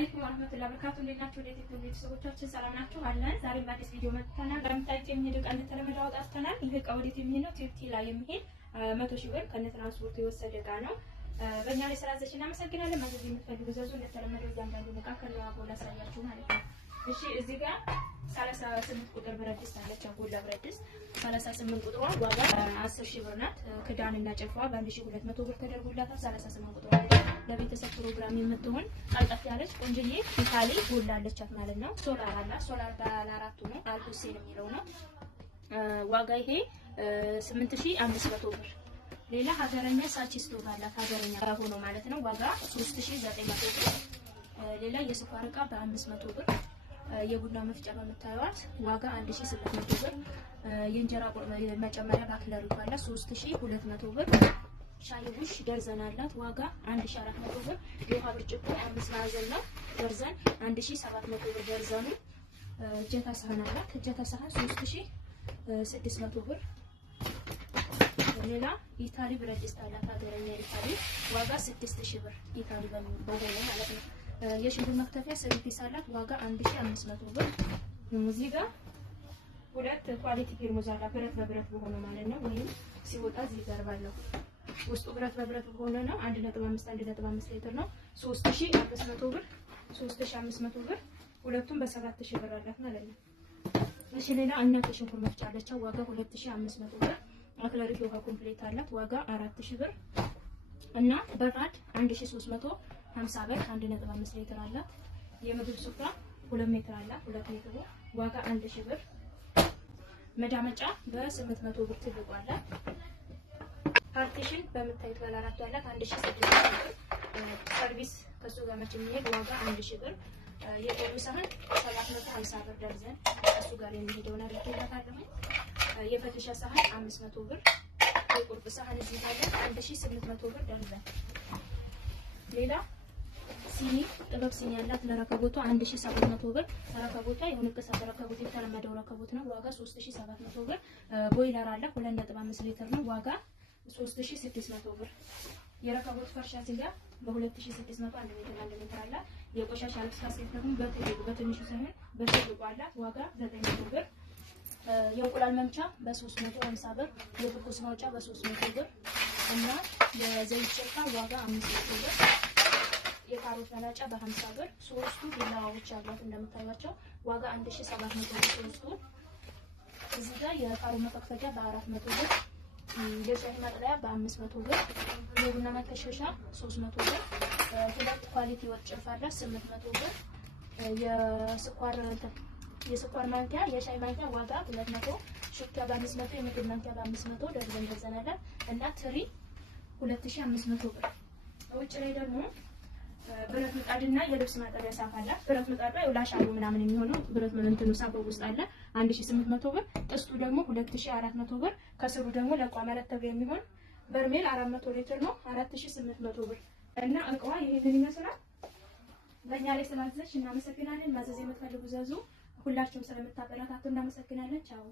አለይኩም ወራህመቱላሂ ወበረካቱ። እንዴት ናችሁ? ለኢትዮጵያ ቤተሰቦቻችን ሰላም ናችሁ? አለን። ዛሬ በአዲስ ቪዲዮ መጥተናል። ለምታዩት የሚሄድ ዕቃ እንደተለመደው አውጥተናል። ይሄ ዕቃ ወዴት የሚሄድ ነው? ቲርቲ ላይ የሚሄድ 100 ሺህ ብር ከነ ትራንስፖርት የወሰደ ዕቃ ነው። በእኛ ላይ ስላዘዝሽ እናመሰግናለን። ማዘዝ የምትፈልጉ ዘዙ። እንደተለመደው እያንዳንዱ ዕቃ ከነዋጋው ላሳያችሁ ማለት ነው። እሺ እዚህ ጋር 38 ቁጥር ብረት ድስት አለች። አጎላ ብረት ድስት 38 ቁጥሯ ዋጋ 10 ሺህ ብር ናት። ክዳንና ጭልፏ በ1200 ብር ተደርጎላታል። 38 ቁጥሯ ለቤተሰብ ፕሮግራም የምትሆን ቀልጠፍ ያለች ቆንጆዬ ኢታሊ ጎላ አለቻት ማለት ነው። ሶላር አላት። ሶላር ባለ አራቱ ነው። አልሁሴን የሚለው ነው። ዋጋ ይሄ 8500 ብር። ሌላ ሀገረኛ ሳቺ ስቶቭ አላት። ሀገረኛ ሆኖ ማለት ነው። ዋጋ 3900 ብር። ሌላ የስኳር ዕቃ በ500 ብር። የቡና መፍጫ በምታዩት ዋጋ 1800 ብር። የእንጀራ ቁርጥ መጨመሪያ ባክለር ይባላል 3200 ብር። ሻይ ቡሽ ደርዘን አላት። ዋጋ 1400 ብር። የውሃ ብርጭቆ 5 ማዕዘን ነው። ደርዘን 1700 ብር ደርዘኑ። እጀታ ሳህን አላት። እጀታ ሳህን 3600 ብር። ሌላ ኢታሊ ብረት ድስት አላት። ሀገረኛ ኢታሊ ዋጋ 6000 ብር። ኢታሊ በሆነ ማለት ነው። የሽንኩርት መክተፊያ ሰርቪስ አላት። ዋጋ 1500 ብር። እዚህ ጋር ሁለት ኳሊቲ ፌርሙዝ አላት። ብረት በብረት በሆነ ማለት ነው። ወይም ሲወጣ እዚህ ጋር ባለው ውስጡ ብረት በብረት በሆነ ነው። 1.5 ሊትር ነው። 3500 ብር 3500 ብር። ሁለቱም በ7000 ብር አላት ማለት ነው። እሺ ሌላ እናት የሽንኩርት መፍጫ አለች። ዋጋ 2500 ብር። አክለሪ ውሃ ኮምፕሌት አላት። ዋጋ 4000 ብር እና በራድ 1350 ብር። 1.5 ሊትር አላት። የምግብ ስፍራ 2 ሜትር አላት። 2 ሜትር ዋጋ 1000 ብር። መዳመጫ በ800 ብር ትልቁ አላት። ፓርቲሽን በምታዩት ባለ አራቱ አላት 1600 ብር። ሰርቪስ ከሱ ጋር መቼ የሚሄድ ዋጋ 1000 ብር። የቆሎ ሳህን 750 ብር ደርዘን ከሱ ጋር የሚሄደውን አድርጌላታለሁ። የፈትሻ ሳህን 500 ብር። የቁርጥ ሳህን እዚህ ጋር 1800 ብር ደርዘን። ሌላ ሲኒ ጥበብ ሲኒ ያላት ለረከቦቷ 1700 ብር። ረከቦቷ የሆነ ቅሳት ረከቦት የተለመደው ረከቦት ነው። ዋጋ 3700 ብር። ቦይለር አለ 2.5 ሊትር ነው። ዋጋ 3600 ብር። የረከቦት ፈርሻ ሲጋ በ2600 1 ሜትር አላት። የቆሻሻ ልብስ ካስኬት ደግሞ በትንሹ ሳይሆን በትልቁ አላት። ዋጋ 900 ብር። የእንቁላል መምቻ በ350 ብር። የትኩስ ማውጫ በ300 ብር እና የዘይት ጭልፋ ዋጋ 500 ብር። የካሮት መላጫ በ50 ብር። ሶስቱ ቢላዋዎች አሏት እንደምታዩቸው ዋጋ 1700 ብር ሶስቱ። እዚህ ጋር የካሮት መፈቅፈቂያ በ400 ብር። የሻይ ማጥለያ በ500 ብር። የቡና ማከሸሻ 300 ብር። ሁለት ኳሊቲ ወጥ ጭልፋ አላት 800 ብር። የስኳር ማንኪያ የሻይ ማንኪያ ዋጋ 200። ሹካ በ500። የምግብ ማንኪያ በ500 ደርዘን ገዘናለን እና ትሪ 2500 ብር። ውጭ ላይ ደግሞ ብረት ምጣድና የልብስ ማጠቢያ ሳፋ አላት። ብረት ምጣዷ ላሻሉ ምናምን የሚሆነው ብረት ምንትኑ ሳፋው ውስጥ አለ 1800 ብር። ጥስቱ ደግሞ 2400 ብር። ከስሩ ደግሞ ለቋ መለተቢያ የሚሆን በርሜል 400 ሊትር ነው 4800 ብር እና እቃዋ ይሄንን ይመስላል። በእኛ ላይ ስላዘዝሽ እናመሰግናለን። ማዘዝ የምትፈልጉ ዘዙ። ሁላችሁም ስለምታበረታቱ እናመሰግናለን። ቻው